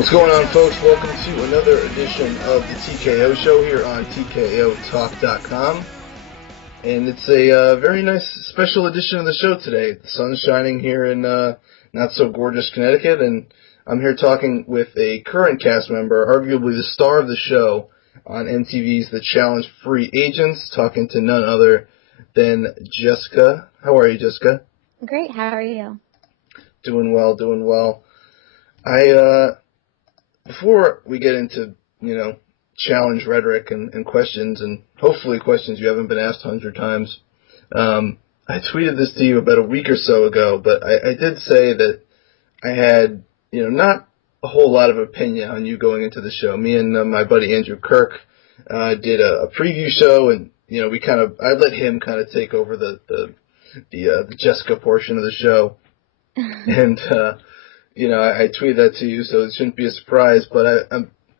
What's going on, folks? Welcome to another edition of the TKO show here on TKOTalk.com. And it's a very nice special edition of the show today. The sun's shining here in not so gorgeous Connecticut, and I'm here talking with a current cast member, arguably the star of the show on MTV's The Challenge Free Agents, talking to none other than Jessica. How are you, Jessica? Great. How are you? Doing well. Before we get into, challenge rhetoric and questions, and hopefully questions you haven't been asked 100 times, I tweeted this to you about a week or so ago, but I did say that I had, not a whole lot of opinion on you going into the show. Me and my buddy Andrew Kirk did a preview show, and, I let him kind of take over the Jessica portion of the show. And, I tweeted that to you, so it shouldn't be a surprise, but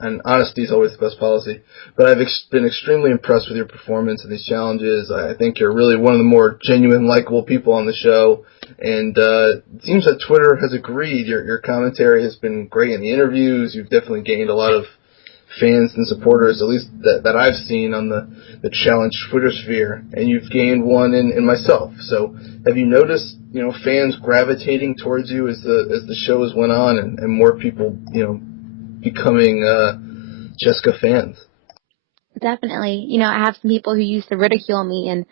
and honesty is always the best policy. But I've been extremely impressed with your performance in these challenges. I think you're really one of the more genuine, likable people on the show. And it seems that Twitter has agreed. Your commentary has been great in the interviews. You've definitely gained a lot of fans and supporters, at least that I've seen on the challenge Twitter sphere. And you've gained one in myself. So have you noticed, fans gravitating towards you as the show has went on, and more people, becoming Jessica fans? Definitely. I have some people who used to ridicule me and,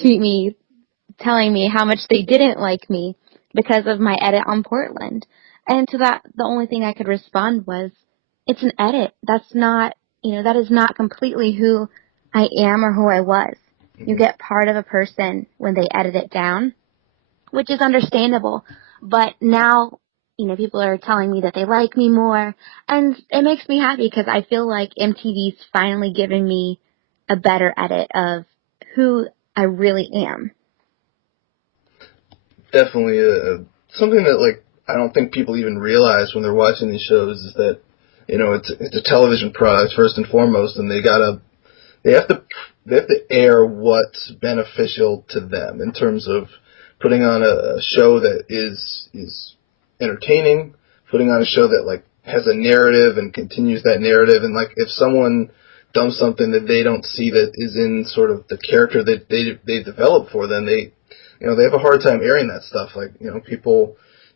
tweet me telling me how much they didn't like me because of my edit on Portland. And to that, the only thing I could respond was, it's an edit. That's not, that is not completely who I am or who I was. You get part of a person when they edit it down, which is understandable. But now, people are telling me that they like me more, and it makes me happy because I feel like MTV's finally given me a better edit of who I really am. Definitely. Something that, I don't think people even realize when they're watching these shows is that, it's a television product first and foremost, and they have to air what's beneficial to them in terms of putting on a show that is entertaining, putting on a show that has a narrative and continues that narrative, and if someone dumps something that they don't see that is in sort of the character that they developed for them, they have a hard time airing that stuff.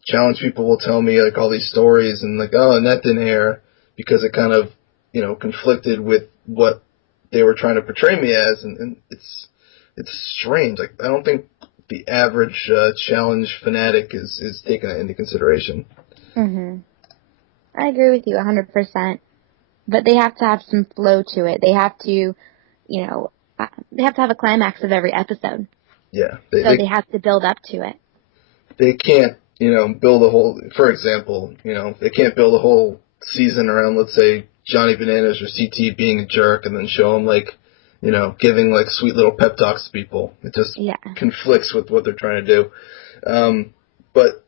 Challenge people will tell me all these stories and and that didn't air because it kind of conflicted with what they were trying to portray me as, and it's strange. I don't think the average challenge fanatic is taking that into consideration. Mm-hmm. I agree with you 100%. But they have to have some flow to it. They have to, they have to have a climax of every episode. Yeah. They have to build up to it. They can't, build a whole, for example, they can't build a whole season around, let's say, Johnny Bananas or CT being a jerk and then show them giving sweet little pep talks to people. It just conflicts with what they're trying to do. But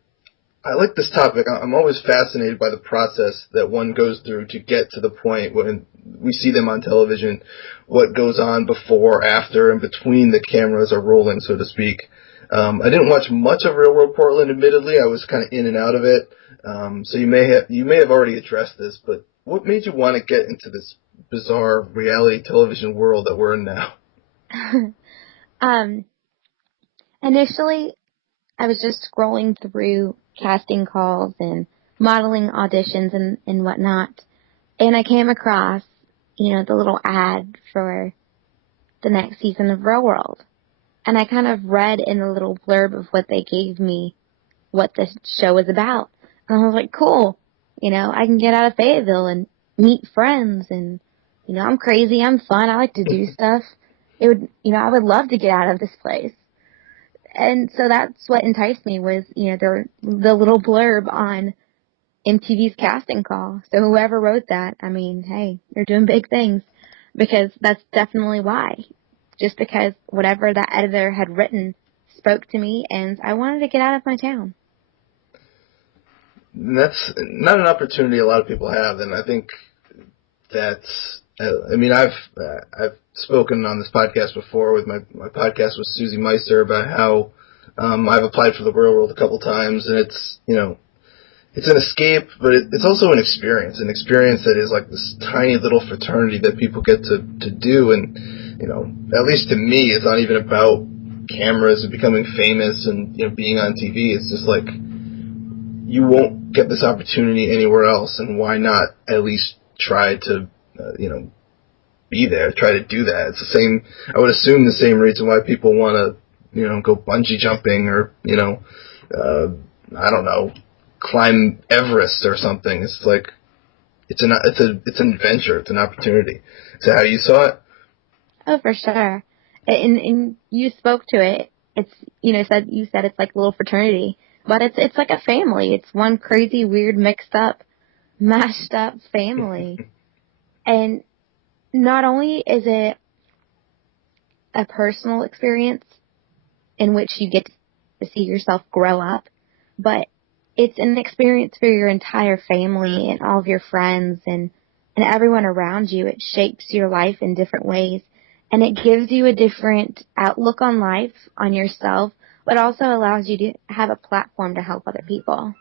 I like this topic. I'm always fascinated by the process that one goes through to get to the point when we see them on television, what goes on before, after, and between the cameras are rolling, so to speak. I didn't watch much of Real World Portland, admittedly. I was kind of in and out of it. So you may have already addressed this, but what made you want to get into this bizarre reality television world that we're in now? Initially, I was just scrolling through casting calls and modeling auditions and whatnot, and I came across, the little ad for the next season of Real World. And I kind of read in the little blurb of what they gave me what the show was about. And I was like, cool, I can get out of Fayetteville and meet friends, and, I'm crazy, I'm fun, I like to do stuff. I would love to get out of this place. And so that's what enticed me was, the little blurb on MTV's casting call. So whoever wrote that, hey, you're doing big things, because that's definitely why. Just because whatever that editor had written spoke to me, and I wanted to get out of my town. That's not an opportunity a lot of people have, and I think that's, I've spoken on this podcast before with my podcast with Susie Meister about how I've applied for the Real World a couple times, and it's it's an escape, but it's also an experience that is like this tiny little fraternity that people get to do. And, you know, at least to me, it's not even about cameras and becoming famous and, you know, being on TV. It's just like, you won't get this opportunity anywhere else, and why not at least try to, you know, be there, try to do that. It's the same, I would assume the same reason why people want to, you know, go bungee jumping or, you know, I don't know, climb Everest or something. It's like, it's an adventure, it's an opportunity. Is that how you saw it? Oh, for sure. And you spoke to it. It's, you know, you said it's like a little fraternity, but it's like a family. It's one crazy, weird, mixed up, mashed up family. And not only is it a personal experience in which you get to see yourself grow up, but it's an experience for your entire family and all of your friends and everyone around you. It shapes your life in different ways, and it gives you a different outlook on life, on yourself, but also allows you to have a platform to help other people.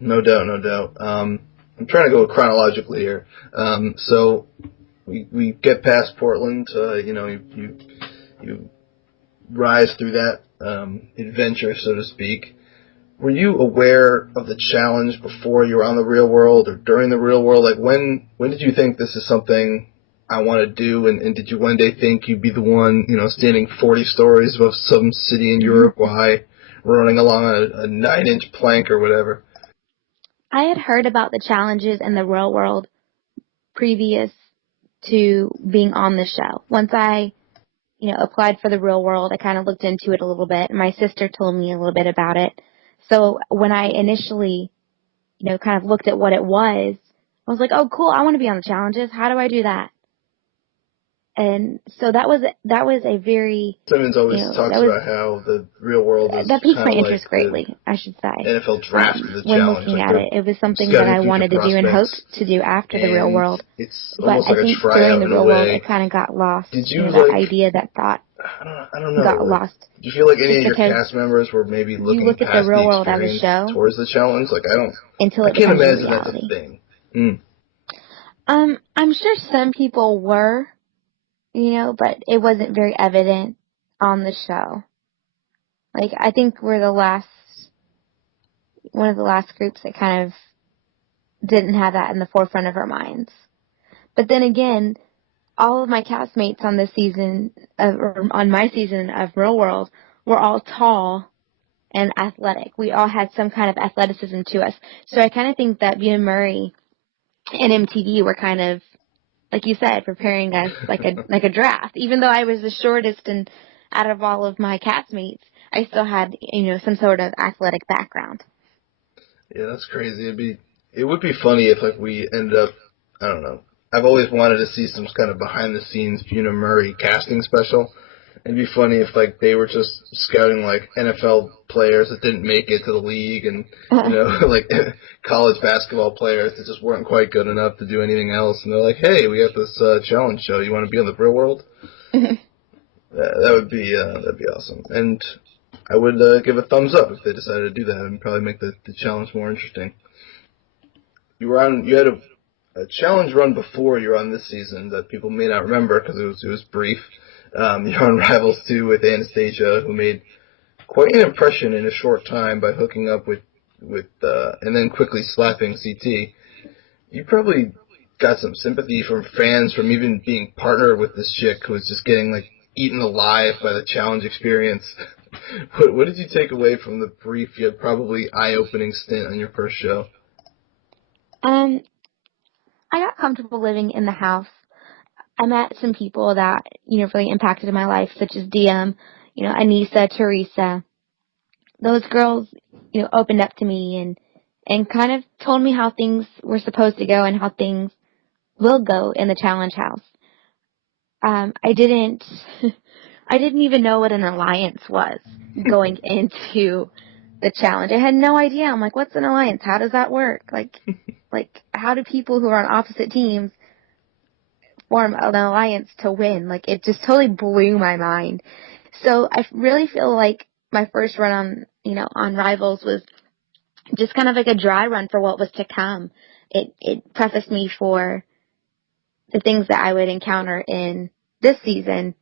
No doubt, no doubt. I'm trying to go chronologically here. So we get past Portland. You know, you rise through that adventure, so to speak. Were you aware of the challenge before you were on the Real World or during the Real World? Like, when did you think this is something I want to do? And did you one day think you'd be the one, you know, standing 40 stories above some city in Uruguay, running along a 9-inch plank or whatever? I had heard about the challenges in the Real World previous to being on the show. Once I, you know, applied for the Real World, I kind of looked into it a little bit. My sister told me a little bit about it. So when I initially, you know, kind of looked at what it was, I was like, oh, cool, I want to be on the challenges. How do I do that? And so that was a very, Simmons always you know, talks about how the Real World is that piqued kind my of interest like greatly, I should say. NFL draft of the When challenge. looking Like, at it, it was something that scouting I future wanted to do and hoped prospects, to do after the Real and World. it's But almost I like a think during tryout the in a Real World, way. it kind of got lost. Did you, know, that like, idea, that thought I don't know. got Like, lost. do you feel like any Just of your because cast members were maybe you looking look at the past Real the World as a experience show towards the challenge? Like, until I it can't becomes a imagine that's a reality. thing. Mm. I'm sure some people were, you know, but it wasn't very evident on the show. Like, I think we're one of the last groups that kind of didn't have that in the forefront of our minds. But then again, all of my castmates on on my season of Real World were all tall and athletic. We all had some kind of athleticism to us. So I kind of think that Bea Murray and MTV were kind of, like you said, preparing us like a draft. Even though I was the shortest and out of all of my castmates, I still had, you know, some sort of athletic background. Yeah, that's crazy. It would be funny if, like, we ended up, I don't know. I've always wanted to see some kind of behind the scenes Bea Murray casting special. It'd be funny if, like, they were just scouting, like, NFL players that didn't make it to the league and, you know, like, college basketball players that just weren't quite good enough to do anything else. And they're like, hey, we got this challenge show. You want to be on the Real World? That would be that'd be awesome. And I would give a thumbs up if they decided to do that and probably make the challenge more interesting. You had a challenge run before you were on this season that people may not remember because it was brief. You're on Rivals 2 with Anastasia, who made quite an impression in a short time by hooking up with and then quickly slapping CT. You probably got some sympathy from fans from even being partnered with this chick who was just getting, like, eaten alive by the challenge experience. What did you take away from the brief yet probably eye-opening stint on your first show? I got comfortable living in the house. I met some people that, you know, really impacted my life, such as DM, you know, Anissa, Teresa. Those girls, you know, opened up to me and kind of told me how things were supposed to go and how things will go in the challenge house. I didn't I didn't even know what an alliance was going into the challenge. I had no idea. I'm like, what's an alliance? How does that work? Like how do people who are on opposite teams form an alliance to win? Like, it just totally blew my mind. So I really feel like my first run on, you know, on Rivals was just kind of like a dry run for what was to come. It prefaced me for the things that I would encounter in this season,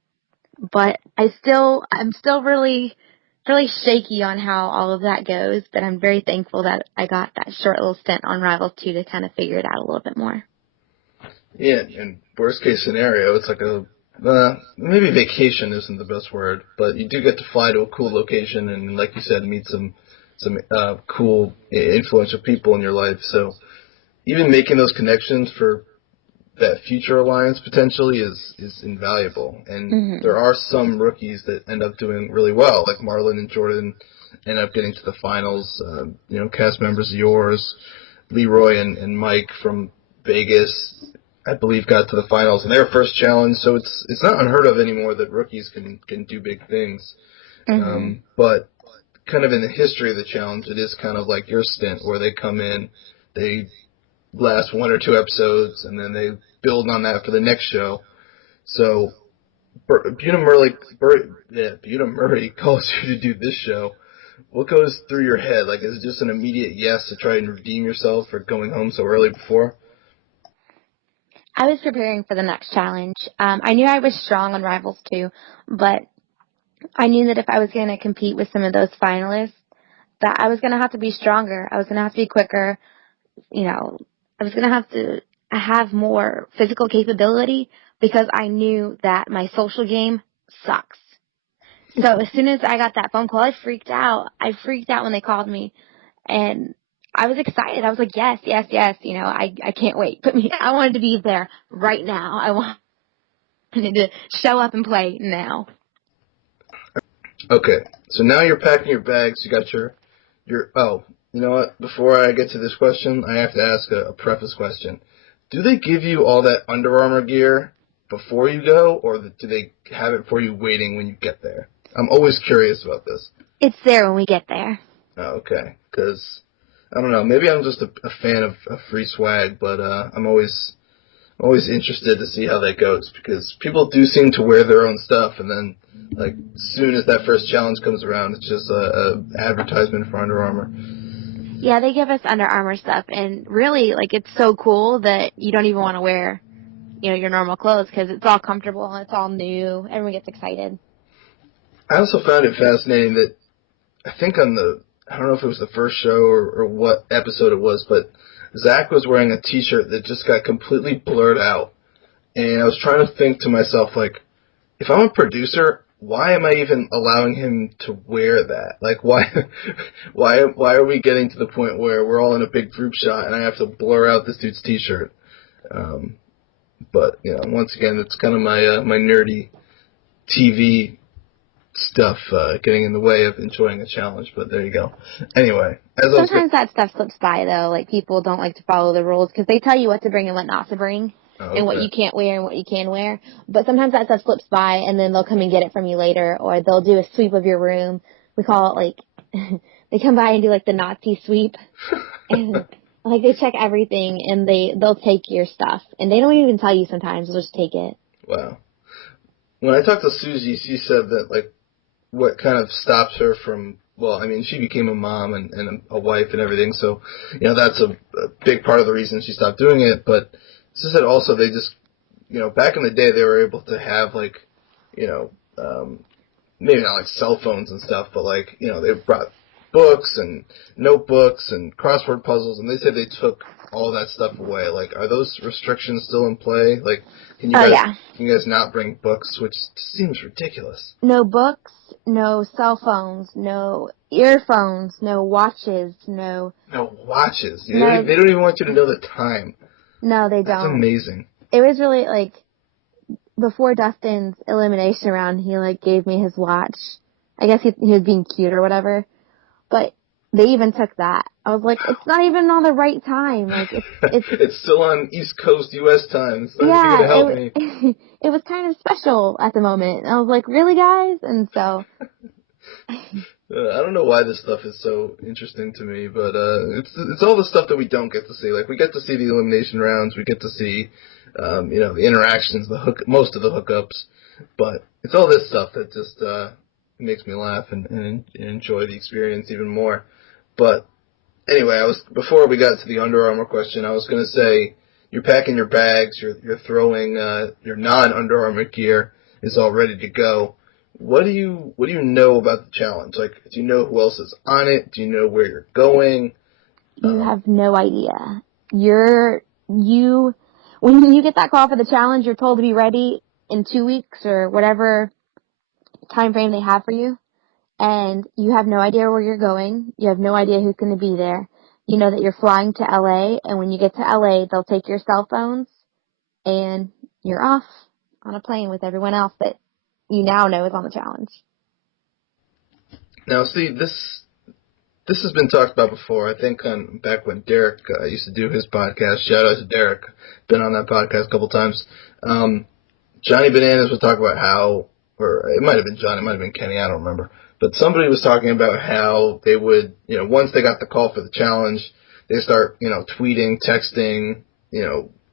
but I'm still really, really shaky on how all of that goes, but I'm very thankful that I got that short little stint on Rivals 2 to kind of figure it out a little bit more. Yeah, and worst case scenario, it's like maybe vacation isn't the best word, but you do get to fly to a cool location and, like you said, meet some cool, influential people in your life. So even making those connections for that future alliance potentially is invaluable. And there are some rookies that end up doing really well, like Marlon and Jordan end up getting to the finals. Cast members of yours, Leroy and Mike from Vegas, I believe, got to the finals in their first challenge. So it's not unheard of anymore that rookies can do big things. But kind of in the history of the challenge, it is kind of like your stint where they come in, they last 1 or 2 episodes, and then they build on that for the next show. So Buta Murray calls you to do this show. What goes through your head? Like, is it just an immediate yes to try and redeem yourself for going home so early before? I was preparing for the next challenge. I knew I was strong on Rivals 2, but I knew that if I was going to compete with some of those finalists, that I was going to have to be stronger. I was going to have to be quicker. I was going to have to have more physical capability because I knew that my social game sucks. So as soon as I got that phone call, I freaked out. I freaked out when they called me, and I was excited. I was like, yes, yes, yes. I can't wait. I wanted to be there right now. I wanted to show up and play now. Okay, so now you're packing your bags. You got your you know what? Before I get to this question, I have to ask a preface question. Do they give you all that Under Armour gear before you go, or do they have it for you waiting when you get there? I'm always curious about this. It's there when we get there. Oh, okay, because I don't know. Maybe I'm just a fan of free swag, but I'm always interested to see how that goes, because people do seem to wear their own stuff, and then like as soon as that first challenge comes around, it's just a advertisement for Under Armour. Yeah, they give us Under Armour stuff, and really, like, it's so cool that you don't even want to wear, your normal clothes because it's all comfortable and it's all new. Everyone gets excited. I also found it fascinating that I think I don't know if it was the first show or what episode it was, but Zach was wearing a T-shirt that just got completely blurred out, and I was trying to think to myself, like, if I'm a producer, why am I even allowing him to wear that? Like, why are we getting to the point where we're all in a big group shot and I have to blur out this dude's T-shirt? But once again, it's kind of my nerdy TV stuff getting in the way of enjoying a challenge. But there you go. Anyway, sometimes that stuff slips by though. Like, people don't like to follow the rules because they tell you what to bring and what not to bring. Okay. And what you can't wear and what you can wear. But sometimes that stuff slips by, and then they'll come and get it from you later, or they'll do a sweep of your room. We call it, like, they come by and do, like, the Nazi sweep. And, like, they check everything, and they'll take your stuff. And they don't even tell you sometimes. They'll just take it. Wow. When I talked to Susie, she said that, like, what kind of stops her from, well, I mean, she became a mom and a wife and everything, so, that's a big part of the reason she stopped doing it, but she said also they just, back in the day they were able to have, like, maybe not like cell phones and stuff, but like, they brought books and notebooks and crossword puzzles, and they said they took all that stuff away. Like, are those restrictions still in play? Like, can you guys not bring books, which seems ridiculous? No books, no cell phones, no earphones, no watches, no watches. They don't even want you to know the time. No, they don't. That's amazing. It was really, like, before Dustin's elimination round, he, like, gave me his watch. I guess he was being cute or whatever. But they even took that. I was like, it's not even on the right time. Like, it's still on East Coast U.S. time. It's not even going to help me. It was kind of special at the moment. And I was like, really, guys? And so... I don't know why this stuff is so interesting to me, but it's all the stuff that we don't get to see. Like, we get to see the elimination rounds, we get to see, the interactions, most of the hookups, but it's all this stuff that just makes me laugh and enjoy the experience even more. But anyway, before we got to the Under Armour question, I was going to say you're packing your bags, you're throwing your non-Under Armour gear is all ready to go. What do you know about the challenge? Like, do you know who else is on it? Do you know where you're going? You have no idea. When you get that call for the challenge, you're told to be ready in 2 weeks or whatever time frame they have for you, and you have no idea where you're going. You have no idea who's going to be there. You know that you're flying to LA, and when you get to LA, they'll take your cell phones, and you're off on a plane with everyone else that you now know is on the challenge. Now, see, this has been talked about before. I think back when Derek used to do his podcast. Shout out to Derek. Been on that podcast a couple times. Johnny Bananas would talk about how, or it might have been Johnny, it might have been Kenny, I don't remember. But somebody was talking about how they would, once they got the call for the challenge, they start, tweeting, texting,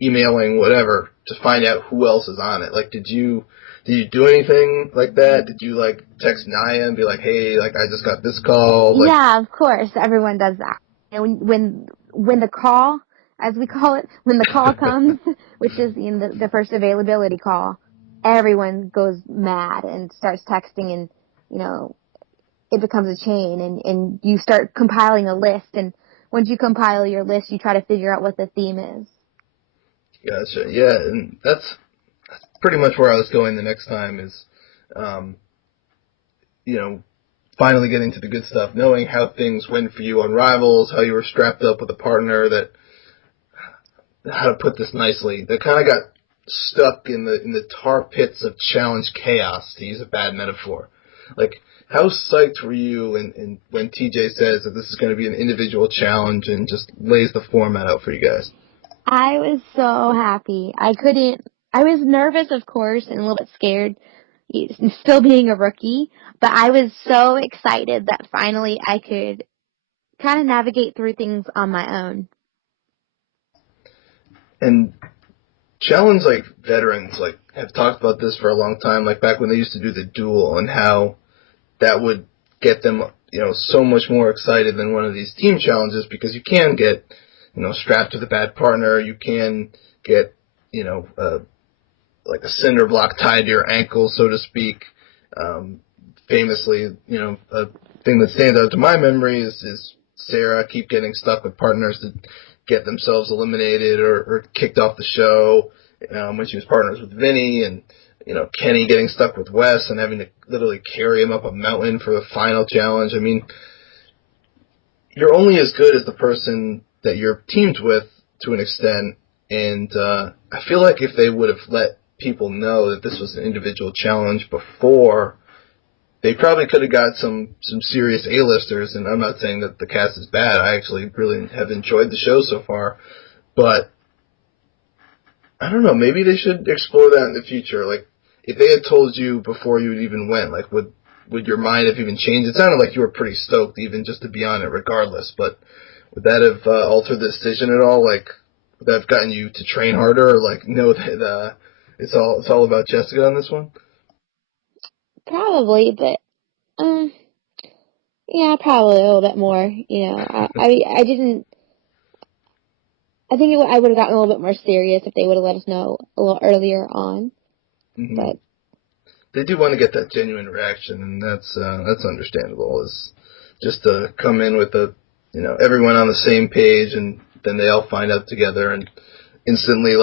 emailing, whatever, to find out who else is on it. Like, did you do anything like that? Did you, text Naya and be like, hey, I just got this call? Yeah, of course. Everyone does that. And when the call, as we call it, when the call comes, which is the first availability call, everyone goes mad and starts texting, and, it becomes a chain, and you start compiling a list. And once you compile your list, you try to figure out what the theme is. Gotcha. Yeah, and that's pretty much where I was going the next time is, finally getting to the good stuff, knowing how things went for you on Rivals, how you were strapped up with a partner that, how to put this nicely, that kind of got stuck in the tar pits of challenge chaos, to use a bad metaphor. Like, how psyched were you and when TJ says that this is going to be an individual challenge and just lays the format out for you guys? I was so happy. I was nervous, of course, and a little bit scared, still being a rookie, but I was so excited that finally I could kind of navigate through things on my own. And challenge veterans have talked about this for a long time, back when they used to do the duel, and how that would get them so much more excited than one of these team challenges, because you can get strapped with a bad partner, you can get a cinder block tied to your ankle, so to speak. Famously, a thing that stands out to my memory is Sarah keep getting stuck with partners that get themselves eliminated or kicked off the show when she was partners with Vinny, and Kenny getting stuck with Wes and having to literally carry him up a mountain for the final challenge. I mean, you're only as good as the person that you're teamed with to an extent, and I feel like if they would have let people know that this was an individual challenge before, they probably could have got some serious A-listers, and I'm not saying that the cast is bad. I actually really have enjoyed the show so far, but I don't know, maybe they should explore that in the future. If they had told you before you even went, would your mind have even changed? It sounded like you were pretty stoked even just to be on it regardless, but would that have altered the decision at all? Would that have gotten you to train harder, or know that it's all about Jessica on this one? Probably, but yeah, probably a little bit more. I didn't. I think I would have gotten a little bit more serious if they would have let us know a little earlier on. Mm-hmm. But they do want to get that genuine reaction, and that's understandable. Is just to come in with everyone on the same page, and then they all find out together, and instantly,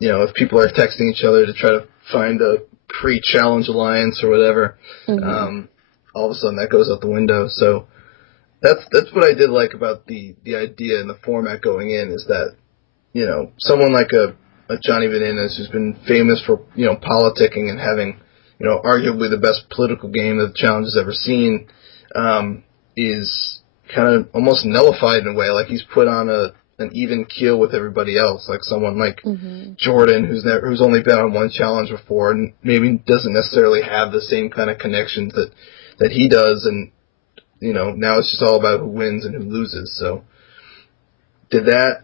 if people are texting each other to try to find a pre-challenge alliance or whatever, mm-hmm. All of a sudden that goes out the window. So that's what I did like about the idea and the format going in, is that someone like a Johnny Bananas, who's been famous for politicking and having arguably the best political game that the challenge has ever seen, is kind of almost nullified in a way. He's put on an even keel with everybody else, someone like mm-hmm. Jordan, who's only been on one challenge before and maybe doesn't necessarily have the same kind of connections that he does, and now it's just all about who wins and who loses. So did that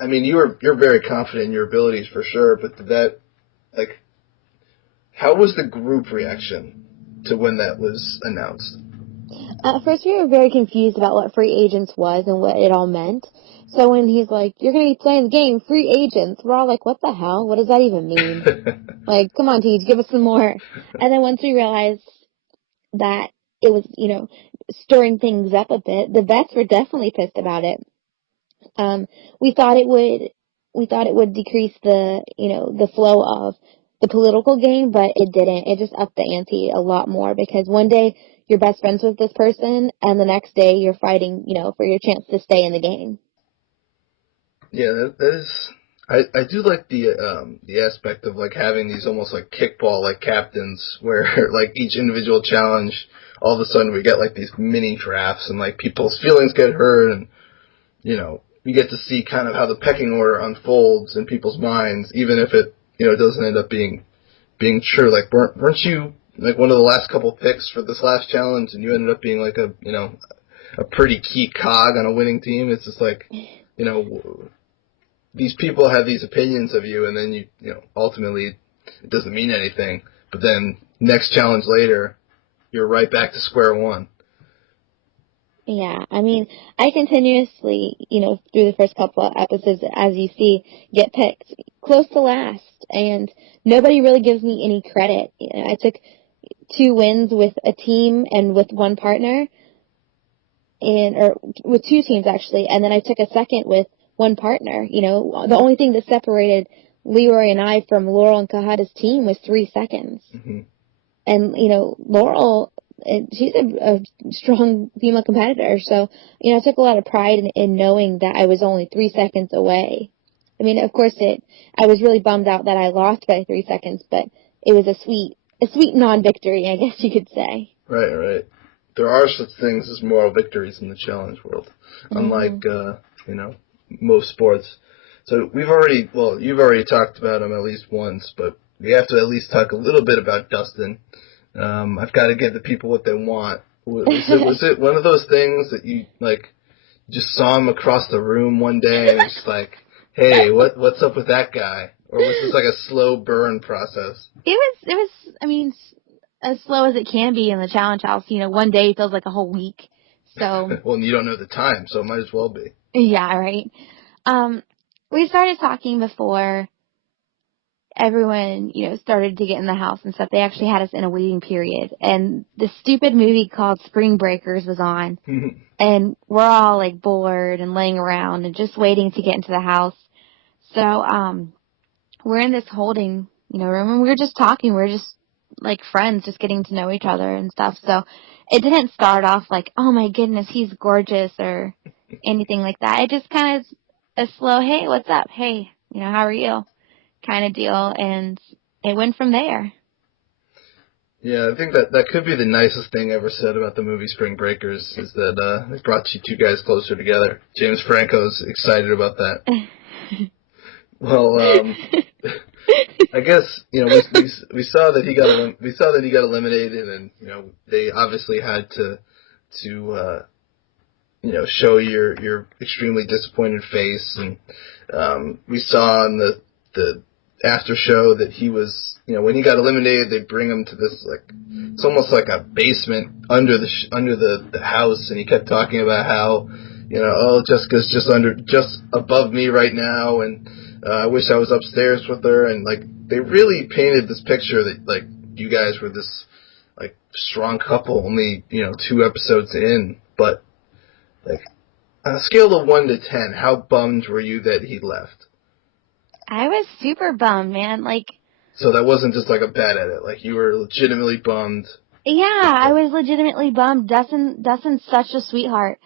I mean, you're very confident in your abilities for sure, but did that, how was the group reaction to when that was announced? At first, we were very confused about what free agents was and what it all meant. So when he's like, "You're going to be playing the game, free agents," we're all like, "What the hell? What does that even mean?" Like, come on, Teach, give us some more. And then once we realized that it was, stirring things up a bit, the vets were definitely pissed about it. Um, we thought it would, we thought it would decrease the flow of the political game, but it didn't. It just upped the ante a lot more because one day you're best friends with this person and the next day you're fighting, for your chance to stay in the game. Yeah, that is. I do like the aspect of like having these almost like kickball like captains where like each individual challenge, all of a sudden we get like these mini drafts and like people's feelings get hurt and you get to see kind of how the pecking order unfolds in people's minds, even if it doesn't end up being true. Like weren't you like one of the last couple picks for this last challenge and you ended up being like a pretty key cog on a winning team? It's just like these people have these opinions of you, and then you ultimately it doesn't mean anything. But then next challenge later, you're right back to square one. Yeah, I mean, I continuously, through the first couple of episodes, as you see, get picked close to last, and nobody really gives me any credit. I took 2 wins with a team and with one partner, or with 2 teams actually, and then I took a second with one partner. The only thing that separated Leroy and I from Laurel and Kahada's team was 3 seconds. Mm-hmm. And, Laurel, she's a strong female competitor. So, I took a lot of pride in knowing that I was only 3 seconds away. I mean, of course, I was really bummed out that I lost by 3 seconds, but it was a sweet non-victory, I guess you could say. Right. There are such things as moral victories in the challenge world, unlike, most sports. So you've already talked about him at least once, but we have to at least talk a little bit about Dustin. I've got to give the people what they want. Was it one of those things that you just saw him across the room one day and it's like, hey, what's up with that guy? Or was this like a slow burn process? It was, I mean, as slow as it can be in the challenge house. One day feels like a whole week. So. Well, you don't know the time, so it might as well be. Yeah, right. We started talking before everyone, started to get in the house and stuff. They actually had us in a waiting period. And the stupid movie called Spring Breakers was on. And we're all, bored and laying around and just waiting to get into the house. So, we're in this holding, room, and we were just talking. We were just, friends, just getting to know each other and stuff. So it didn't start off like, oh, my goodness, he's gorgeous or anything like that. It just kind of a slow, hey, what's up? Hey, how are you? Kind of deal. And it went from there. Yeah, I think that could be the nicest thing ever said about the movie Spring Breakers is that it brought you 2 guys closer together. James Franco's excited about that. Well, I guess we saw that he got eliminated, and they obviously had to show your extremely disappointed face, and we saw on the after show that he was when he got eliminated, they bring him to this it's almost like a basement under the house, and he kept talking about how Jessica's just above me right now, and I wish I was upstairs with her, and they really painted this picture that you guys were this strong couple only 2 episodes in, but on a scale of 1 to 10, how bummed were you that he left? I was super bummed, man. So that wasn't just a bad edit. You were legitimately bummed. Yeah, I was legitimately bummed. Dustin's such a sweetheart.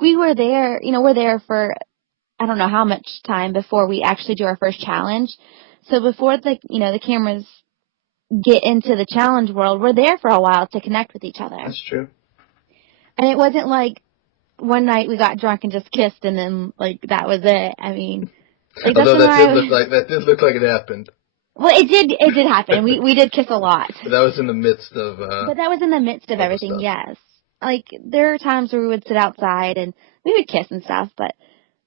We were there, we're there for I don't know how much time before we actually do our first challenge. So before the cameras get into the challenge world, we're there for a while to connect with each other. That's true. And it wasn't one night we got drunk and just kissed and then that was it. I mean, although that did look like it happened. Well, it did happen. We did kiss a lot. But that was in the midst of But that was in the midst of everything, yes. There are times where we would sit outside and we would kiss and stuff, but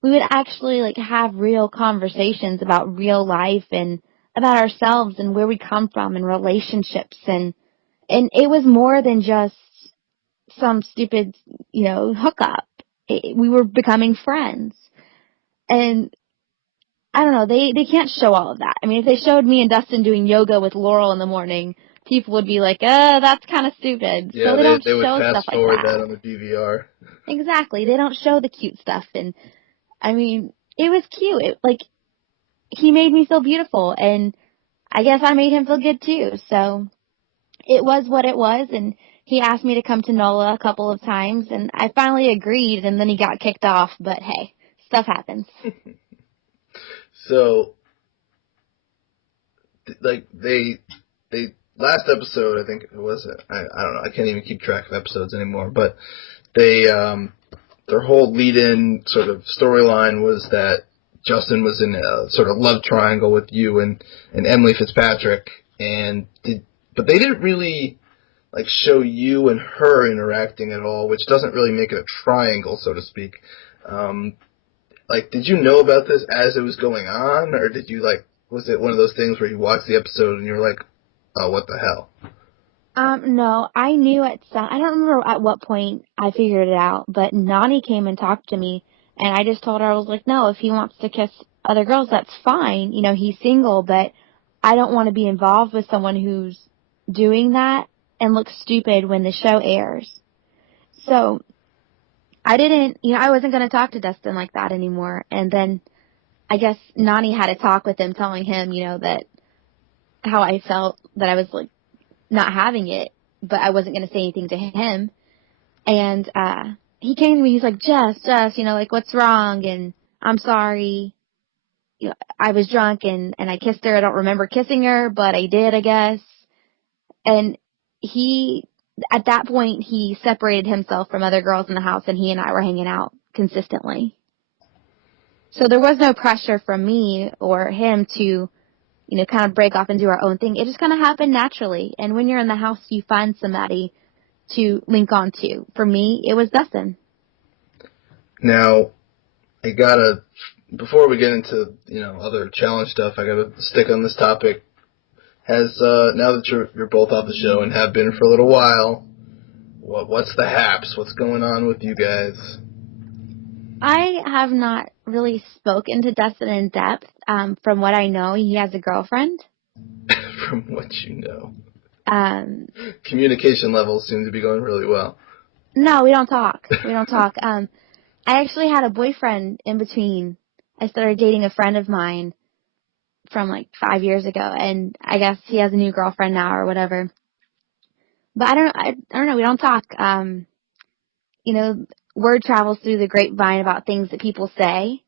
we would actually have real conversations about real life and about ourselves and where we come from and relationships and it was more than just some stupid, hookup. We were becoming friends. And I don't know, they can't show all of that. I mean, if they showed me and Dustin doing yoga with Laurel in the morning, people would be like, that's kind of stupid. Yeah, So they don't they would show stuff fast like forward that. that on the DVR. Exactly. They don't show the cute stuff. And, I mean, it was cute. He made me feel beautiful, and I guess I made him feel good too. So it was what it was, and he asked me to come to NOLA a couple of times, and I finally agreed, and then he got kicked off. But hey, stuff happens. So, they last episode, I think it was, I don't know, I can't even keep track of episodes anymore, but they, their whole lead-in sort of storyline was that Justin was in a sort of love triangle with you and Emily Fitzpatrick, but they didn't really show you and her interacting at all, which doesn't really make it a triangle, so to speak. Did you know about this as it was going on, or did you was it one of those things where you watched the episode and you're like, oh, what the hell? No, I knew I don't remember at what point I figured it out, but Nani came and talked to me, and I just told her, I was like, no, if he wants to kiss other girls, that's fine. He's single, but I don't want to be involved with someone who's doing that and looks stupid when the show airs. So I didn't, I wasn't going to talk to Dustin like that anymore. And then I guess Nani had a talk with him, telling him, that how I felt, that I was not having it, but I wasn't going to say anything to him. And he came to me, he's like, Jess, what's wrong? And I'm sorry. I was drunk and I kissed her. I don't remember kissing her, but I did, I guess. And at that point, he separated himself from other girls in the house, and he and I were hanging out consistently. So there was no pressure from me or him to, kind of break off and do our own thing. It just kind of happened naturally. And when you're in the house, you find somebody to link on to. For me, it was Dustin. Now, before we get into, other challenge stuff, I gotta stick on this topic. Now that you're both off the show and have been for a little while, what's the haps? What's going on with you guys? I have not really spoken to Dustin in depth. From what I know, he has a girlfriend. From what you know. Communication levels seem to be going really well. No, we don't talk. I actually had a boyfriend in between. I started dating a friend of mine from 5 years ago, and I guess he has a new girlfriend now or whatever. But I don't know. We don't talk. Word travels through the grapevine about things that people say,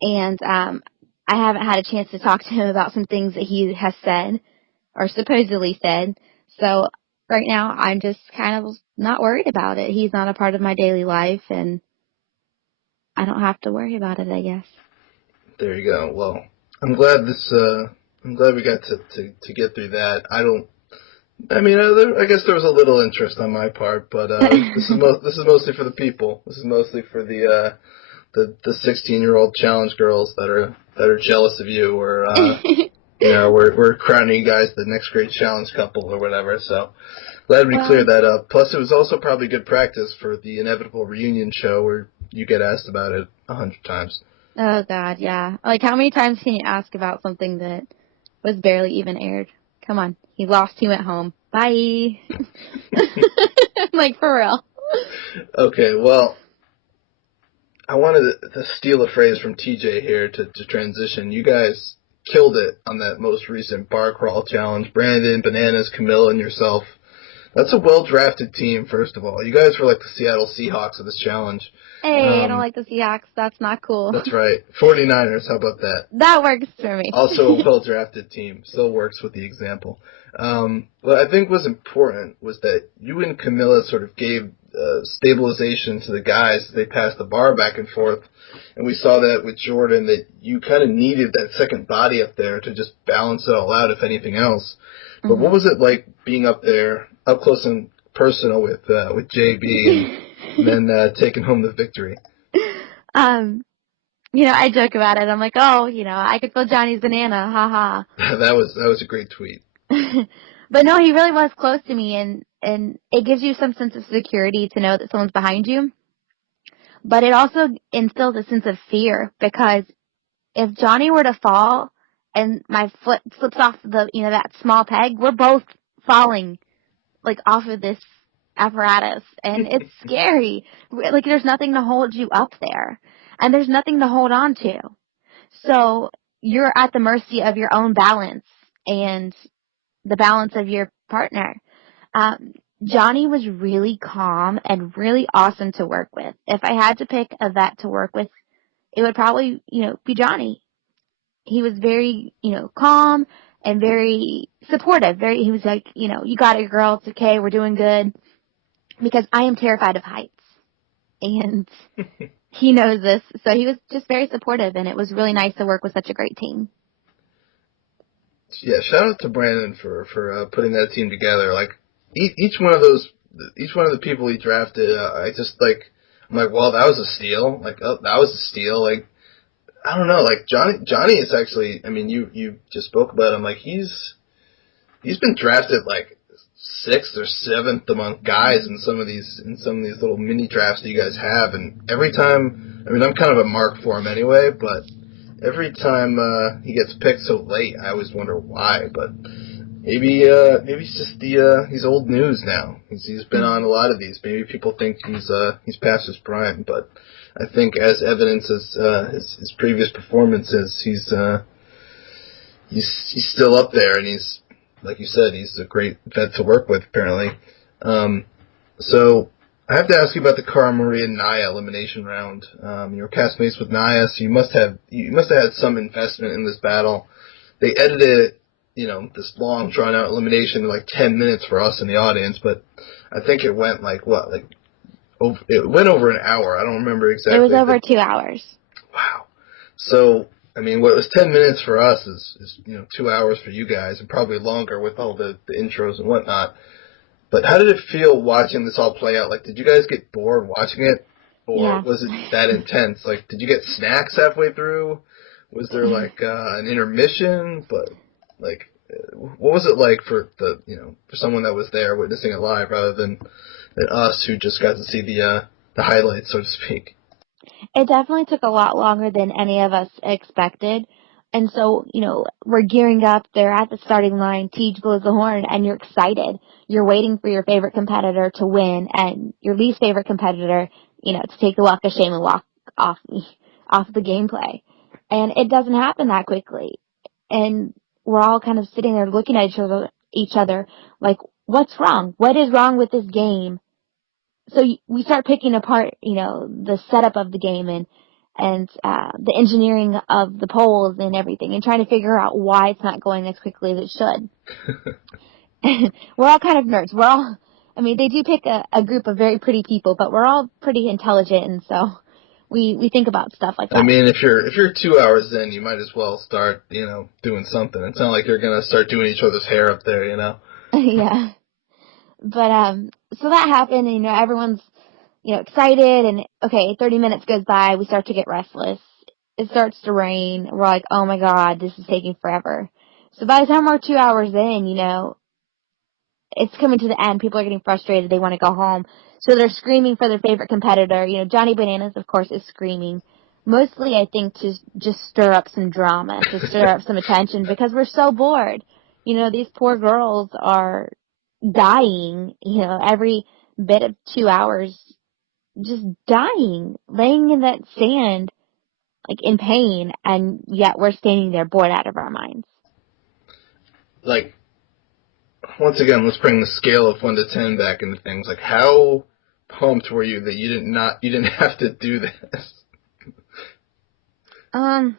and I haven't had a chance to talk to him about some things that he has said or supposedly said. So right now, I'm just kind of not worried about it. He's not a part of my daily life, and I don't have to worry about it, I guess. There you go. Well, I'm glad we got to get through that. I guess there was a little interest on my part, but this is mostly for the people. This is mostly for the 16-year-old challenge girls that are jealous of you, or we're crowning you guys the next great challenge couple or whatever. So glad we cleared that up. Plus, it was also probably good practice for the inevitable reunion show where you get asked about it 100 times. Oh God, yeah. How many times can you ask about something that was barely even aired? Come on. He lost, he went home. Bye. For real. Okay, well, I wanted to steal a phrase from TJ here to transition. You guys killed it on that most recent bar crawl challenge. Brandon, Bananas, Camilla, and yourself. That's a well-drafted team, first of all. You guys were like the Seattle Seahawks of this challenge. Hey, I don't like the Seahawks. That's not cool. That's right. 49ers, how about that? That works for me. Also a well-drafted team. Still works with the example. What I think was important was that you and Camilla sort of gave stabilization to the guys as they passed the bar back and forth. And we saw that with Jordan, that you kind of needed that second body up there to just balance it all out, if anything else. But what was it like being up there, up close and personal with JB and then taking home the victory? I joke about it. I'm like, I could feel Johnny's banana, ha ha. That was a great tweet. But no, he really was close to me, and And it gives you some sense of security to know that someone's behind you. But it also instills a sense of fear, because if Johnny were to fall and my foot slips off that small peg, we're both falling, like, off of this apparatus. And it's scary. Like, there's nothing to hold you up there. And there's nothing to hold on to. So you're at the mercy of your own balance and the balance of your partner. Johnny was really calm and really awesome to work with. If I had to pick a vet to work with, it would probably, be Johnny. He was very, calm and very supportive. He was like, you got it, girl. It's okay. We're doing good. Because I am terrified of heights. And he knows this. So he was just very supportive, and it was really nice to work with such a great team. Yeah, shout out to Brandon for putting that team together. Like, each one of the people he drafted, I'm like, well, that was a steal. Like, oh, that was a steal. Like, I don't know. Like, Johnny is actually, I mean, you just spoke about him. Like, he's been drafted like 6th or 7th among guys in some of these little mini drafts that you guys have. And every time, I mean, I'm kind of a mark for him anyway, but every time he gets picked so late, I always wonder why. But maybe it's just he's old news now. He's been on a lot of these. Maybe people think he's past his prime, but I think as evidence as his previous performances, he's still up there, and he's, like you said, he's a great vet to work with, apparently. So I have to ask you about the Cara Maria Naya elimination round. You were castmates with Naya, so you must have had some investment in this battle. They edited, this long, drawn-out elimination in like 10 minutes for us in the audience, but I think it went it went over an hour. I don't remember exactly. It was over 2 hours. Wow. So, I mean, what was 10 minutes for us is 2 hours for you guys, and probably longer with all the intros and whatnot. But how did it feel watching this all play out? Like, did you guys get bored watching it? Or was it that intense? Like, did you get snacks halfway through? Was there, an intermission? But, what was it like for for someone that was there witnessing it live rather than us who just got to see the highlights, so to speak? It definitely took a lot longer than any of us expected. And so, we're gearing up. They're at the starting line. Tej blows the horn, and you're excited. You're waiting for your favorite competitor to win, and your least favorite competitor, to take the walk of shame and walk off the gameplay. And it doesn't happen that quickly. And we're all kind of sitting there looking at each other like, what's wrong? What is wrong with this game? So we start picking apart, the setup of the game and the engineering of the polls and everything, and trying to figure out why it's not going as quickly as it should. We're all kind of nerds. They do pick a group of very pretty people, but we're all pretty intelligent, and so we think about stuff like that. I mean, if you're 2 hours in, you might as well start, doing something. It's not like you're gonna start doing each other's hair up there, Yeah. But, so that happened, and, everyone's, excited, and, okay, 30 minutes goes by, we start to get restless. It starts to rain, we're like, oh my god, this is taking forever. So by the time we're 2 hours in, it's coming to the end, people are getting frustrated, they want to go home. So they're screaming for their favorite competitor. Johnny Bananas, of course, is screaming. Mostly, I think, to just stir up some drama, to stir up some attention, because we're so bored. These poor girls are dying, every bit of 2 hours, just dying, laying in that sand, in pain, and yet we're standing there bored out of our minds. Once again, let's bring the scale of 1 to 10 back into things. How pumped were you that you didn't have to do this? I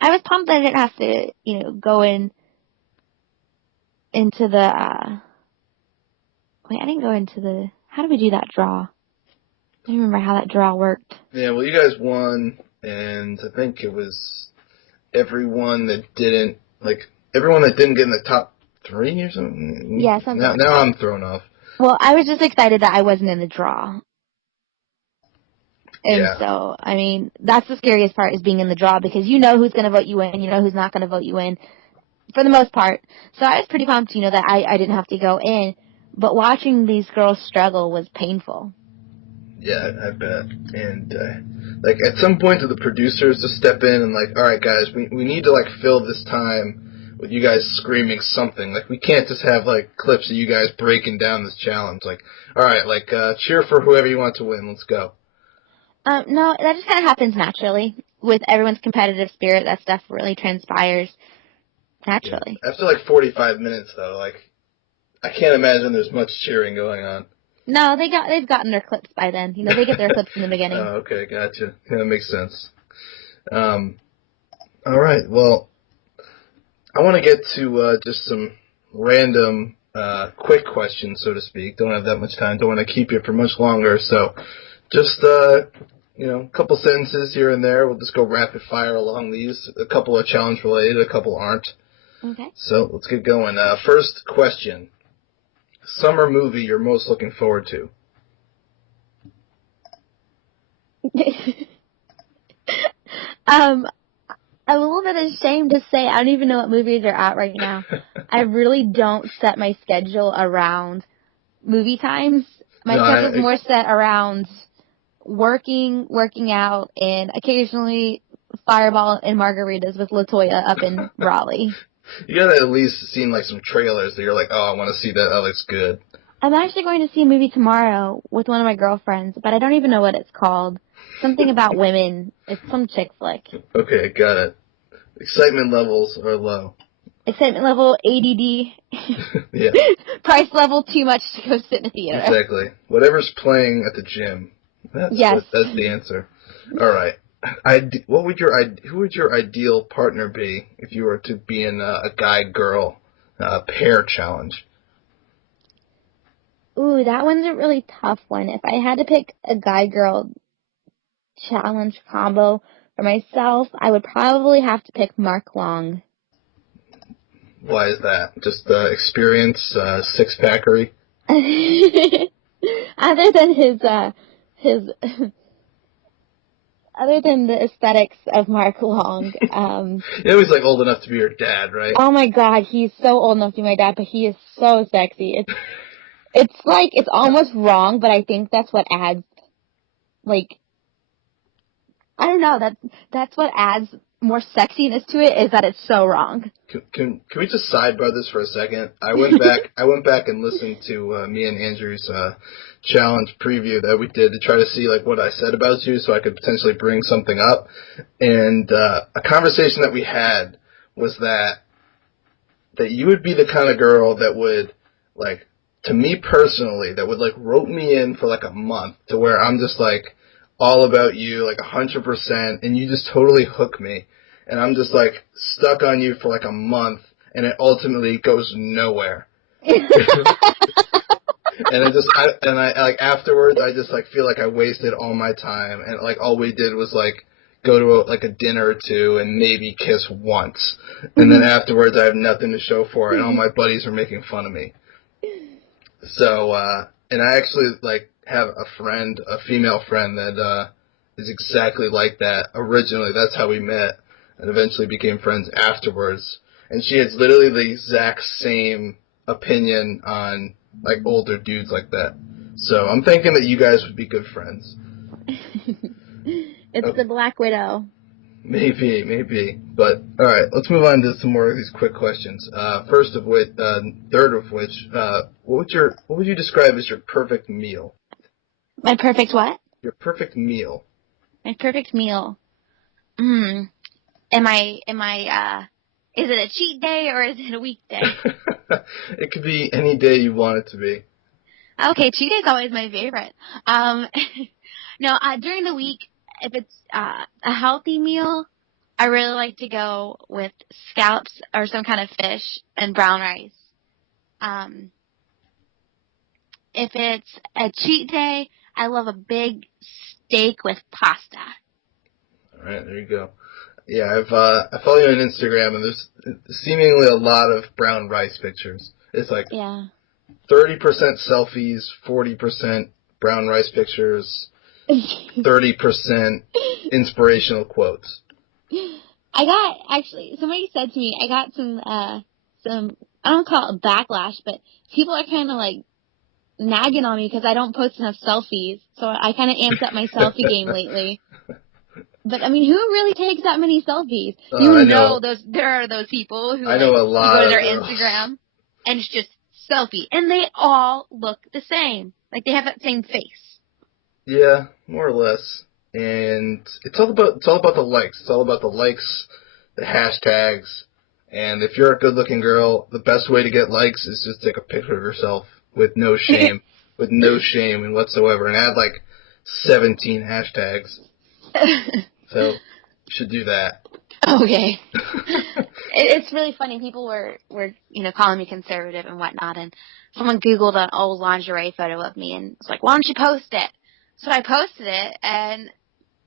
was pumped that I didn't have to, go into the, I didn't go into the, how did we do that draw? I don't remember how that draw worked. Yeah, well, you guys won, and I think it was everyone that didn't get in the top 3 or something. Yeah, something like that. Now I'm thrown off. Well, I was just excited that I wasn't in the draw. And Yeah. so, I mean, that's the scariest part, is being in the draw, because you know who's going to vote you in, you know who's not going to vote you in, for the most part. So I was pretty pumped, that I didn't have to go in. But watching these girls struggle was painful. Yeah, I bet. And, at some point, do the producers just step in and, all right, guys, we need to, fill this time with you guys screaming something. We can't just have, clips of you guys breaking down this challenge. All right, cheer for whoever you want to win. Let's go. No, that just kind of happens naturally. With everyone's competitive spirit, that stuff really transpires naturally. Yeah. After, 45 minutes, though, I can't imagine there's much cheering going on. No, they've gotten their clips by then. They get their clips in the beginning. Oh, okay, gotcha. Yeah, that makes sense. All right, well, I want to get to just some random, quick questions, so to speak. Don't have that much time. Don't want to keep you for much longer. So, just a couple sentences here and there. We'll just go rapid fire along these. A couple are challenge related, a couple aren't. Okay. So let's get going. First question: summer movie you're most looking forward to? I'm a little bit ashamed to say I don't even know what movies are out right now. I really don't set my schedule around movie times. My schedule's more set around working out, and occasionally Fireball and margaritas with LaToya up in Raleigh. You gotta at least seen some trailers that you're like, oh, I want to see that. That looks good. I'm actually going to see a movie tomorrow with one of my girlfriends, but I don't even know what it's called. Something about women. It's some chick flick. Okay, got it. Excitement levels are low. Excitement level, ADD. Yeah. Price level, too much to go sit in the theater. Exactly. Whatever's playing at the gym. That's the answer. All right. Who would your ideal partner be if you were to be in a guy-girl pair challenge? Ooh, that one's a really tough one. If I had to pick a guy-girl challenge combo for myself, I would probably have to pick Mark Long. Why is that? Just experience, six-packery? Other than the aesthetics of Mark Long. He's old enough to be your dad, right? Oh my God, he's so old enough to be my dad, but he is so sexy. It's almost wrong, but I think that's what adds, I don't know, that's what adds more sexiness to it, is that it's so wrong. Can we just sidebar this for a second? I went back and listened to me and Andrew's challenge preview that we did to try to see what I said about you, so I could potentially bring something up. And a conversation that we had was that you would be the kind of girl that would to me personally, that would rope me in for a month to where I'm just all about you 100%, and you just totally hook me, and I'm just stuck on you for a month, and it ultimately goes nowhere. And I afterwards I just feel I wasted all my time, and all we did was go to a dinner or two and maybe kiss once, and then afterwards I have nothing to show for it, and all my buddies are making fun of me. So and I actually have a female friend that is exactly like that. Originally, that's how we met, and eventually became friends afterwards. And she has literally the exact same opinion on older dudes like that. So I'm thinking that you guys would be good friends. It's the Black Widow. Maybe. But all right, let's move on to some more of these quick questions. Third of which, what would you describe as your perfect meal? My perfect what? Your perfect meal. My perfect meal. Is it a cheat day or is it a weekday? It could be any day you want it to be. Okay, cheat day is always my favorite. No, during the week, if it's a healthy meal, I really like to go with scallops or some kind of fish and brown rice. If it's a cheat day, I love a big steak with pasta. All right, there you go. Yeah, I follow you on Instagram, and there's seemingly a lot of brown rice pictures. It's 30% selfies, 40% brown rice pictures. 30% inspirational quotes. Somebody said to me, I got some, I don't call it backlash, but people are kind of like nagging on me because I don't post enough selfies. So I kind of amped up my selfie game lately. But I mean, who really takes that many selfies? There are those people who I know a lot. You go to their Instagram and it's just selfie, and they all look the same. Like they have that same face. Yeah, more or less. And it's all about the likes. It's all about the likes, the hashtags, and if you're a good-looking girl, the best way to get likes is just take a picture of yourself with no shame, in whatsoever, and add like 17 hashtags. So, you should do that. Okay. It's really funny. People were calling me conservative and whatnot, and someone Googled an old lingerie photo of me and was like, why don't you post it? So I posted it, and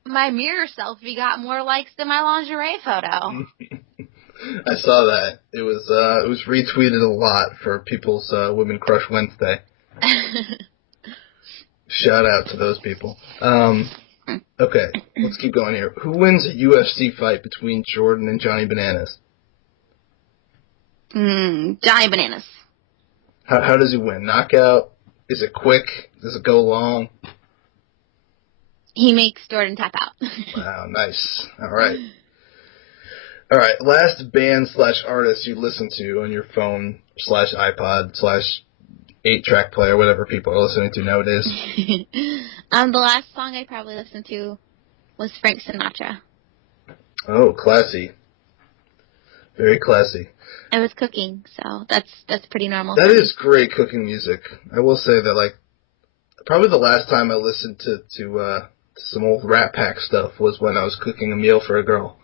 my mirror selfie got more likes than my lingerie photo. I saw that. It was retweeted a lot for people's Women Crush Wednesday. Shout out to those people. Okay, let's keep going here. Who wins a UFC fight between Jordan and Johnny Bananas? Johnny Bananas. How does he win? Knockout? Is it quick? Does it go long? He makes Jordan tap out. Wow, nice. All right. Last band / artist you listen to on your phone / iPod / 8-track player, whatever people are listening to nowadays. The last song I probably listened to was Frank Sinatra. Oh, classy. Very classy. I was cooking, so that's pretty normal. That is great cooking music. I will say that, like, probably the last time I listened to some old Rat Pack stuff was when I was cooking a meal for a girl.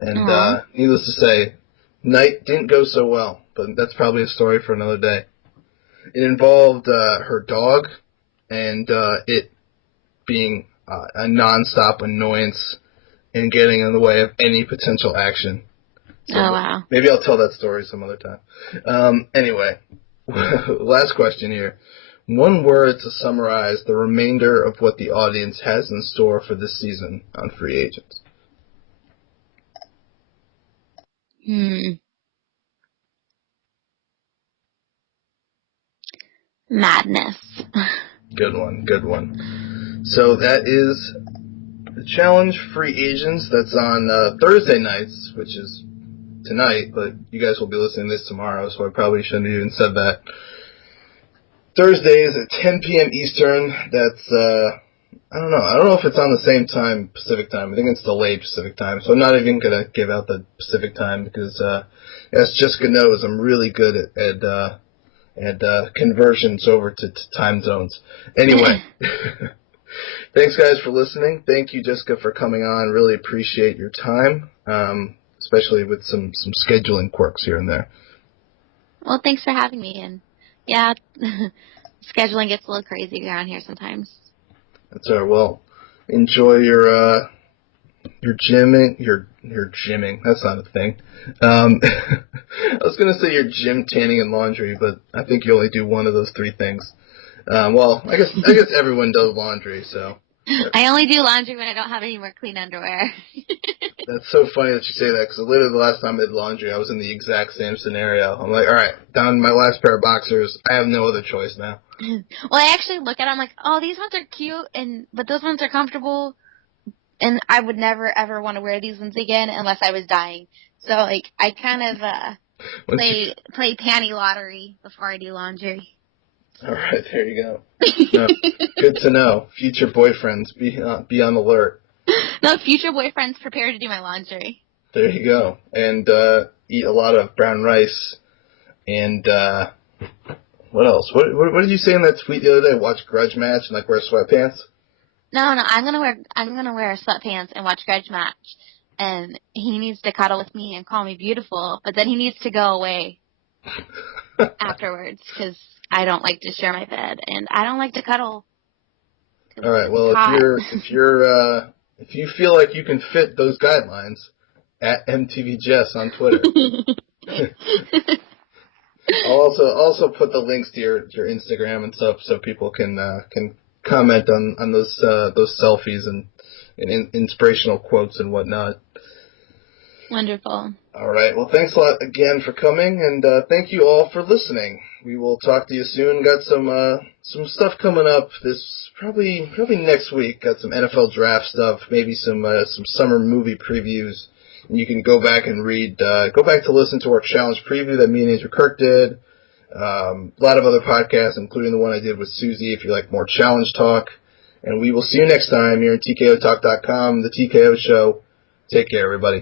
And needless to say, night didn't go so well, but that's probably a story for another day. It involved her dog and it being a nonstop annoyance and getting in the way of any potential action. So wow. Maybe I'll tell that story some other time. Anyway, last question here. One word to summarize the remainder of what the audience has in store for this season on Free Agents. Madness. Good one. So that is the Challenge Free Agents. That's on Thursday nights, which is tonight, but you guys will be listening to this tomorrow, so I probably shouldn't have even said that. Thursdays at 10 p.m. Eastern. That's, I don't know if it's on the same time, Pacific time. I think it's delayed Pacific time, so I'm not even going to give out the Pacific time because, as Jessica knows, I'm really good at conversions over to time zones. Anyway, thanks, guys, for listening. Thank you, Jessica, for coming on. Really appreciate your time, especially with some scheduling quirks here and there. Well, thanks for having me, and yeah, scheduling gets a little crazy around here sometimes. That's all right. Well, enjoy your gymming. Your gymming. That's not a thing. I was gonna say your gym, tanning, and laundry, but I think you only do one of those three things. Well, I guess everyone does laundry, so. I only do laundry when I don't have any more clean underwear. That's so funny that you say that, because literally the last time I did laundry, I was in the exact same scenario. I'm like, all right, down to my last pair of boxers. I have no other choice now. Well, I actually look at them like, oh, these ones are cute, but those ones are comfortable, and I would never, ever want to wear these ones again unless I was dying. So, like, I kind of play panty lottery before I do laundry. All right, there you go. No, good to know. Future boyfriends, be on alert. No, future boyfriends prepare to do my laundry. There you go. And eat a lot of brown rice. And what else? What did you say in that tweet the other day? Watch Grudge Match and like wear sweatpants? No, I'm gonna wear sweatpants and watch Grudge Match. And he needs to cuddle with me and call me beautiful, but then he needs to go away afterwards because I don't like to share my bed and I don't like to cuddle. All right. Well, if you feel like you can fit those guidelines, at MTV Jess on Twitter. I'll also put the links to your Instagram and stuff so people can comment on those selfies and inspirational quotes and whatnot. Wonderful. All right. Well, thanks a lot again for coming, and thank you all for listening. We will talk to you soon. Got some stuff coming up this probably next week. Got some NFL draft stuff, maybe some summer movie previews. And you can go back and go back to listen to our challenge preview that me and Andrew Kirk did. A lot of other podcasts, including the one I did with Susie, if you like more challenge talk. And we will see you next time here at TKOTalk.com, the TKO Show. Take care, everybody.